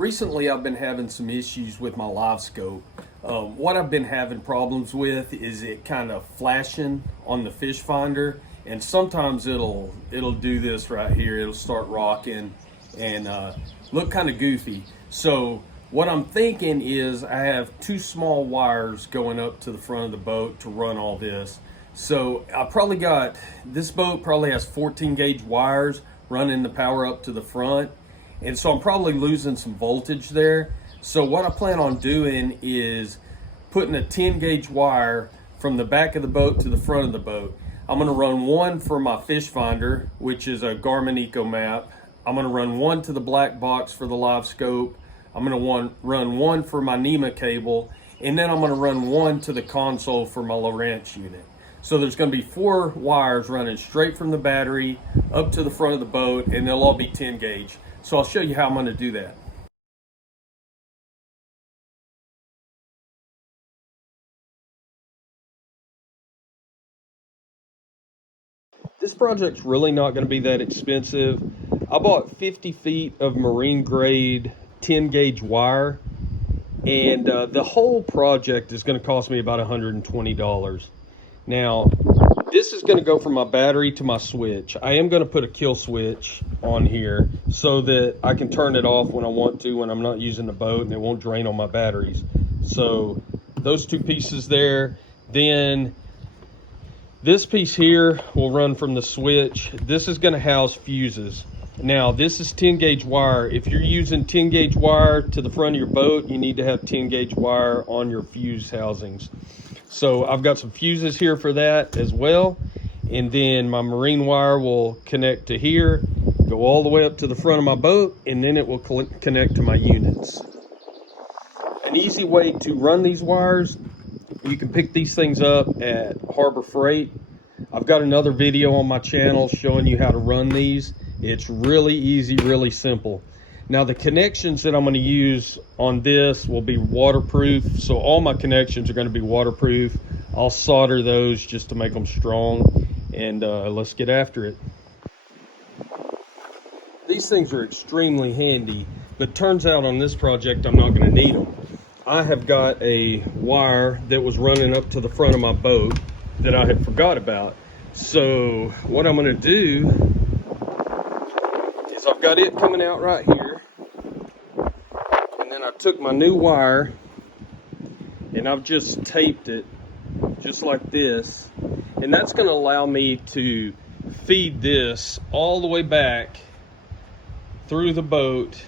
Recently, I've been having some issues with my livescope. What I've been having problems with is it kind of flashing on the fish finder, and sometimes it'll do this right here. It'll start rocking and look kind of goofy. So what I'm thinking is I have two small wires going up to the front of the boat to run all this. So I probably got, this boat probably has 14 gauge wires running the power up to the front. And so I'm probably losing some voltage there. So what I plan on doing is putting a 10 gauge wire from the back of the boat to the front of the boat. I'm gonna run one for my fish finder, which is a Garmin Eco Map. I'm gonna run one to the black box for the live scope. I'm gonna run one for my NEMA cable, and then I'm gonna run one to the console for my Lowrance unit. So there's gonna be 4 wires running straight from the battery up to the front of the boat, and they'll all be 10 gauge. So I'll show you how I'm gonna do that. This project's really not gonna be that expensive. I bought 50 feet of marine grade 10 gauge wire, and the whole project is gonna cost me about $120. Now, this is gonna go from my battery to my switch. I am gonna put a kill switch on here so that I can turn it off when I want to, when I'm not using the boat, and it won't drain on my batteries. So those 2 pieces there. Then this piece here will run from the switch. This is gonna house fuses. Now, this is 10 gauge wire. If you're using 10 gauge wire to the front of your boat, you need to have 10 gauge wire on your fuse housings. So I've got some fuses here for that as well. And then my marine wire will connect to here, go all the way up to the front of my boat, and then it will connect to my units. An easy way to run these wires, you can pick these things up at Harbor Freight. I've got another video on my channel showing you how to run these. It's really easy, really simple. Now the connections that I'm going to use on this will be waterproof. So all my connections are going to be waterproof. I'll solder those just to make them strong, and let's get after it. These things are extremely handy, but turns out on this project I'm not going to need them. I have got a wire that was running up to the front of my boat that I had forgot about. So what I'm going to do is I've got it coming out right here, and then I took my new wire and I've just taped it just like this, and that's going to allow me to feed this all the way back through the boat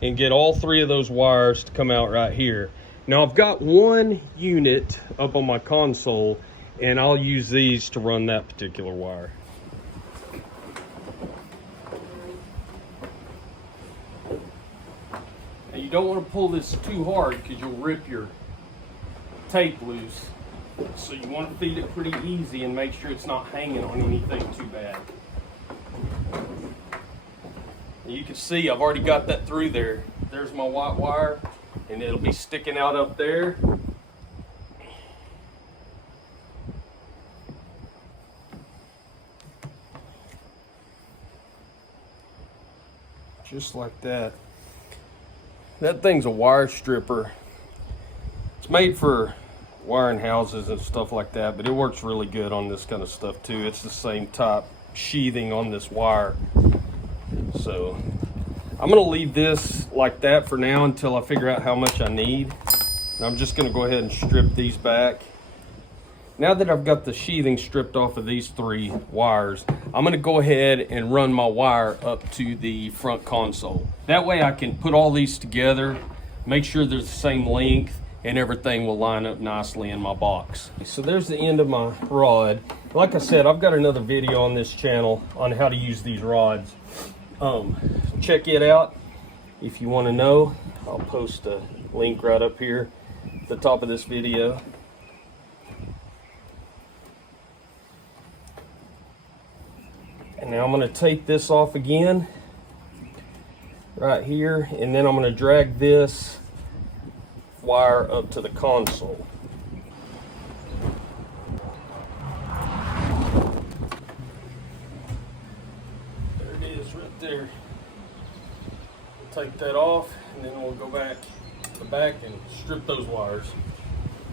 and get all 3 of those wires to come out right here. Now I've got one unit up on my console, and I'll use these to run that particular wire. Now you don't want to pull this too hard because you'll rip your tape loose. So you want to feed it pretty easy and make sure it's not hanging on anything too bad. And you can see I've already got that through there. There's my white wire, and it'll be sticking out up there. Just like that. That thing's a wire stripper. It's made for wiring houses and stuff like that, but it works really good on this kind of stuff too. It's the same type sheathing on this wire. So I'm gonna leave this like that for now until I figure out how much I need. And I'm just gonna go ahead and strip these back. Now that I've got the sheathing stripped off of these 3 wires, I'm gonna go ahead and run my wire up to the front console. That way I can put all these together, make sure they're the same length, and everything will line up nicely in my box. So there's the end of my rod. Like I said, I've got another video on this channel on how to use these rods. Check it out if you want to know. I'll post a link right up here at the top of this video. And now I'm going to tape this off again right here, and then I'm going to drag this wire up to the console. There it is right there. take that off, and then we'll go back to the back and strip those wires.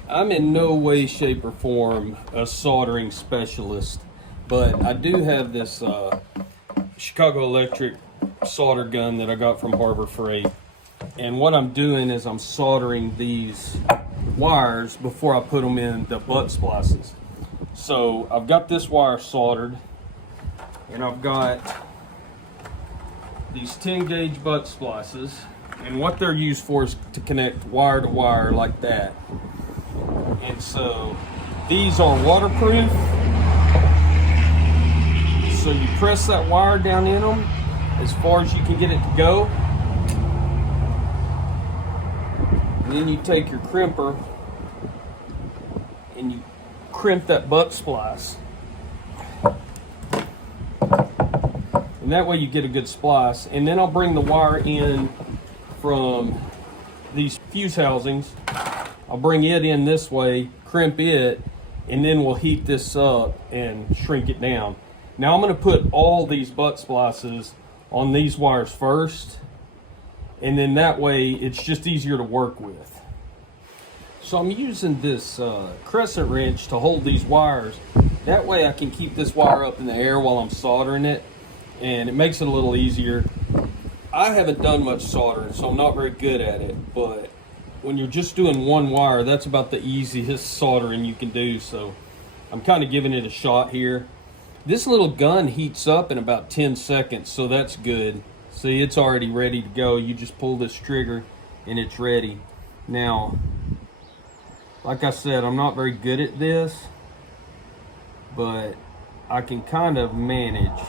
I'm in no way, shape, or form a soldering specialist, but I do have this Chicago Electric solder gun that I got from Harbor Freight. And what I'm doing is I'm soldering these wires before I put them in the butt splices. So I've got this wire soldered, and I've got these 10 gauge butt splices, and what they're used for is to connect wire to wire like that. And so these are waterproof, so you press that wire down in them as far as you can get it to go, and then you take your crimper and you crimp that butt splice, and that way you get a good splice. And then I'll bring the wire in from these fuse housings. I'll bring it in this way, crimp it, and then we'll heat this up and shrink it down. Now I'm going to put all these butt splices on these wires first, and then that way it's just easier to work with. So I'm using this crescent wrench to hold these wires. That way I can keep this wire up in the air while I'm soldering it, and it makes it a little easier. I haven't done much soldering, so I'm not very good at it, but when you're just doing one wire, that's about the easiest soldering you can do, so I'm kind of giving it a shot here. This little gun heats up in about 10 seconds, so that's good. See, it's already ready to go. You just pull this trigger and it's ready. Now, like I said, I'm not very good at this, but I can kind of manage.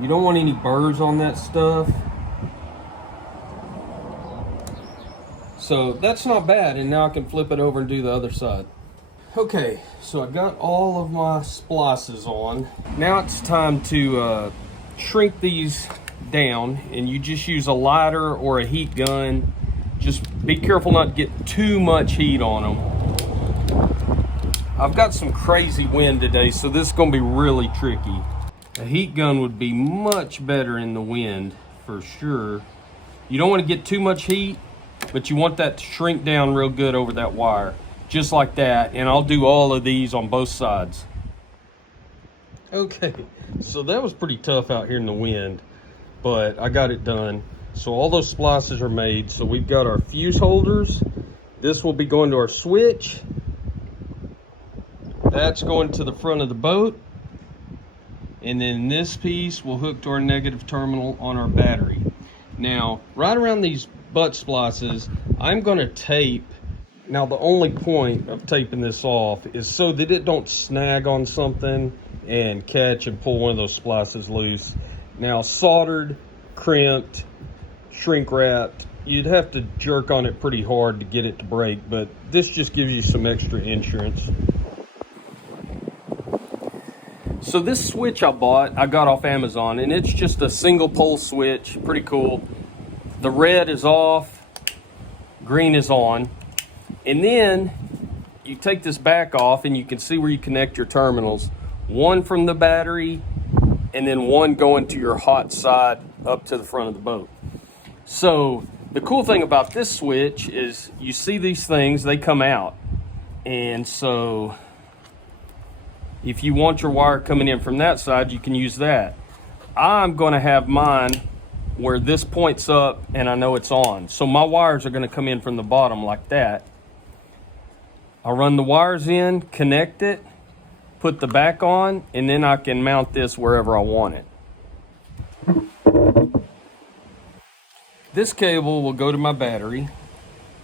You don't want any burrs on that stuff. So that's not bad, and now I can flip it over and do the other side. Okay, so I got all of my splices on. Now it's time to shrink these down, and you just use a lighter or a heat gun. Just be careful not to get too much heat on them. I've got some crazy wind today, so this is going to be really tricky. A heat gun would be much better in the wind for sure. You don't want to get too much heat, but you want that to shrink down real good over that wire, just like that. And I'll do all of these on both sides. Okay, so that was pretty tough out here in the wind, but I got it done. So all those splices are made. So we've got our fuse holders. This will be going to our switch. That's going to the front of the boat. And then this piece will hook to our negative terminal on our battery. Now, right around these butt splices, I'm going to tape. Now, the only point of taping this off is so that it don't snag on something and catch and pull one of those splices loose. Now, soldered, crimped, shrink wrapped, you'd have to jerk on it pretty hard to get it to break, but this just gives you some extra insurance. So this switch I got off Amazon, and it's just a single pole switch, pretty cool. The red is off, green is on. And then you take this back off and you can see where you connect your terminals. One from the battery, and then one going to your hot side up to the front of the boat. So the cool thing about this switch is you see these things, they come out. And so if you want your wire coming in from that side, you can use that. I'm going to have mine where this points up and I know it's on. So my wires are going to come in from the bottom like that. I'll run the wires in, connect it, put the back on, and then I can mount this wherever I want it. This cable will go to my battery.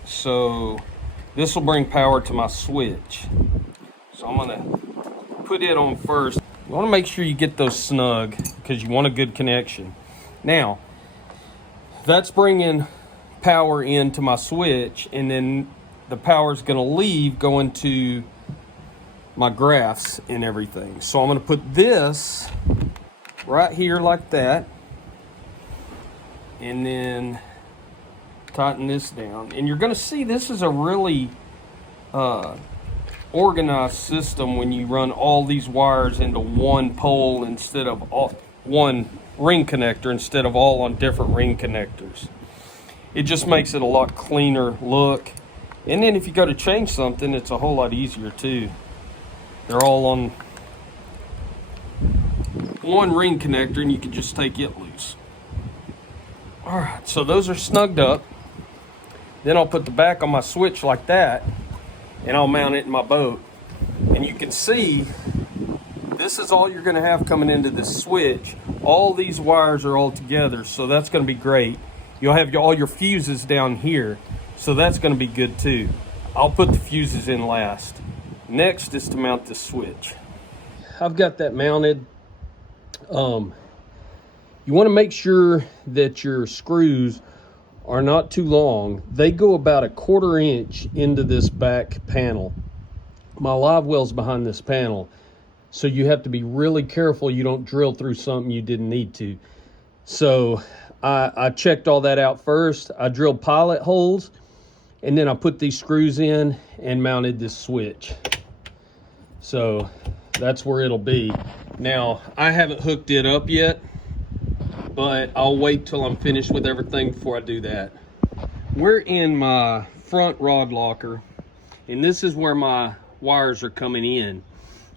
So this will bring power to my switch. So I'm going to put it on first. You want to make sure you get those snug because you want a good connection. Now, that's bringing power into my switch, and then the power is going to leave going to my graphs and everything. So I'm going to put this right here like that, and then tighten this down. And you're going to see this is a really organized system when you run all these wires into one pole instead of one ring connector instead of all on different ring connectors. It just makes it a lot cleaner look. And then if you go to change something, it's a whole lot easier too. They're all on one ring connector and you can just take it loose. All right, so those are snugged up. Then I'll put the back on my switch like that and I'll mount it in my boat. And you can see this is all you're going to have coming into this switch. All these wires are all together, so that's going to be great. You'll have all your fuses down here, so that's going to be good too. I'll put the fuses in last. Next is to mount the switch. I've got that mounted. You want to make sure that your screws are not too long. They go about a 1/4 inch into this back panel. My live well's behind this panel, so you have to be really careful you don't drill through something you didn't need to. So I checked all that out first. I drilled pilot holes, and then I put these screws in and mounted this switch. So that's where it'll be. Now, I haven't hooked it up yet, but I'll wait till I'm finished with everything before I do that. We're in my front rod locker, and this is where my wires are coming in.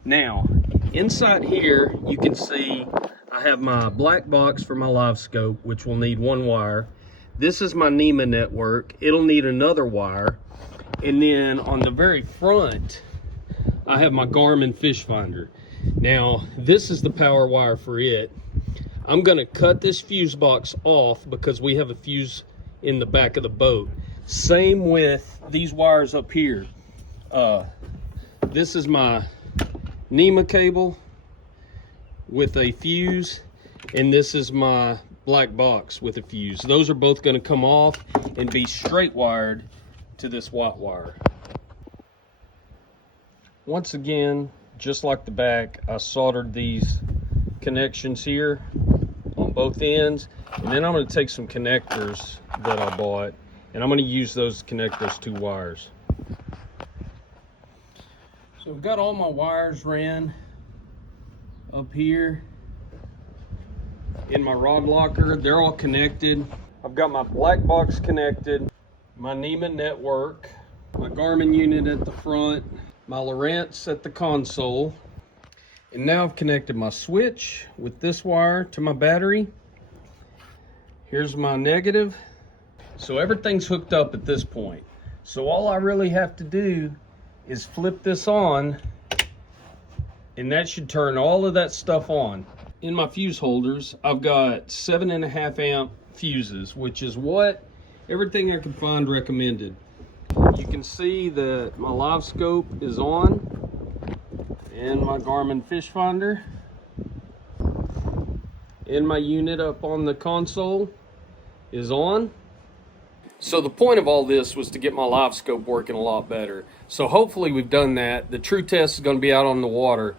Now, inside here, you can see I have my black box for my livescope, which will need 1 wire. This is my NEMA network. It'll need another wire. And then on the very front, I have my Garmin fish finder. Now, this is the power wire for it. I'm gonna cut this fuse box off because we have a fuse in the back of the boat. Same with these wires up here. This is my NEMA cable with a fuse, and this is my black box with a fuse. Those are both gonna come off and be straight wired to this white wire. Once again, just like the back, I soldered these connections here on both ends, and then I'm going to take some connectors that I bought and I'm going to use those to connect those 2 wires. So I've got all my wires ran up here in my rod locker. They're all connected. I've got my black box connected, my NEMA network, my Garmin unit at the front, my Lowrance at the console. And now I've connected my switch with this wire to my battery. Here's my negative. So everything's hooked up at this point. So all I really have to do is flip this on, and that should turn all of that stuff on. In my fuse holders, I've got 7.5 amp fuses, which is what everything I could find recommended. You can see that my live scope is on, and my Garmin fish finder, and my unit up on the console is on. So the point of all this was to get my live scope working a lot better. So hopefully we've done that. The true test is going to be out on the water.